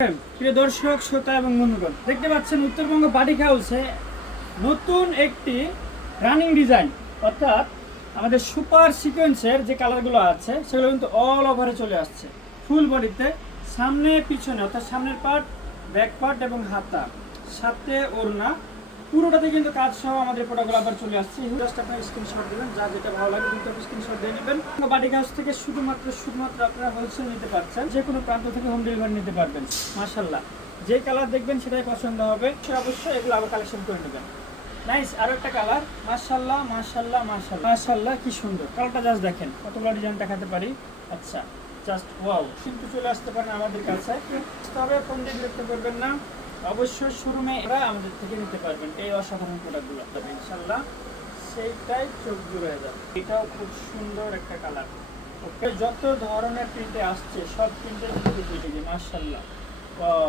প্রিয় দর্শক শ্রোতা এবং বন্ধুগণ, দেখতে পাচ্ছেন উত্তরবঙ্গ বাটিক হাউসে নতুন একটি রানিং ডিজাইন, অর্থাৎ আমাদের সুপার সিকোয়েন্সের যে কালারগুলো আছে সেগুলো কিন্তু অল ওভারে চলে আসছে ফুল বডিতে, সামনে পিছনে অর্থাৎ সামনের পার্ট, ব্যাক পার্ট এবং হাতা, সাথে ওড়না, পুরোটাতে কিন্তু কাজ সহ আমাদের প্রোডাক্টগুলো আবার চলে আসছে। জাস্ট আপনার স্ক্রিনশট দেবেন, যা যেটা ভালো লাগে কিন্তু স্ক্রিনশট দিয়ে নেবেন। বাটিক হাউস থেকে শুধুমাত্র আপনারা হোলসেল নিতে পারছেন, যে কোনো প্রান্ত থেকে হোম ডেলিভারি নিতে পারবেন। মাশাআল্লাহ, যে কালার দেখবেন সেটাই পছন্দ হবে, অবশ্যই এগুলো আবার কালেকশন করে নেবেন। নাইস, আরো একটা কালার, মাশাআল্লাহ মাশাআল্লাহ মাশাআল্লাহ মাশাআল্লাহ, কি সুন্দর কালারটা, জাস্ট দেখেন কতগুলো ডিজাইন দেখাতে পারি। আচ্ছা, জাস্ট ওয়াও, কিন্তু চলে আসতে পারেন আমাদের কাছে, তবে ফোন দিয়ে বিরক্ত করবেন না, অবশ্যই শোরুমে এরা আমাদের থেকে নিতে পারবেন এই অসাধারণ প্রোডাক্টগুলো, তবে ইনশাআল্লাহ সেইটাই চোখ জুড়ে যাবে। এটাও খুব সুন্দর একটা কালার। ওকে, যত ধরনের প্রিন্টে আসছে সব প্রিন্টের মধ্যে দুইটি, মাশাআল্লাহ, ওয়াও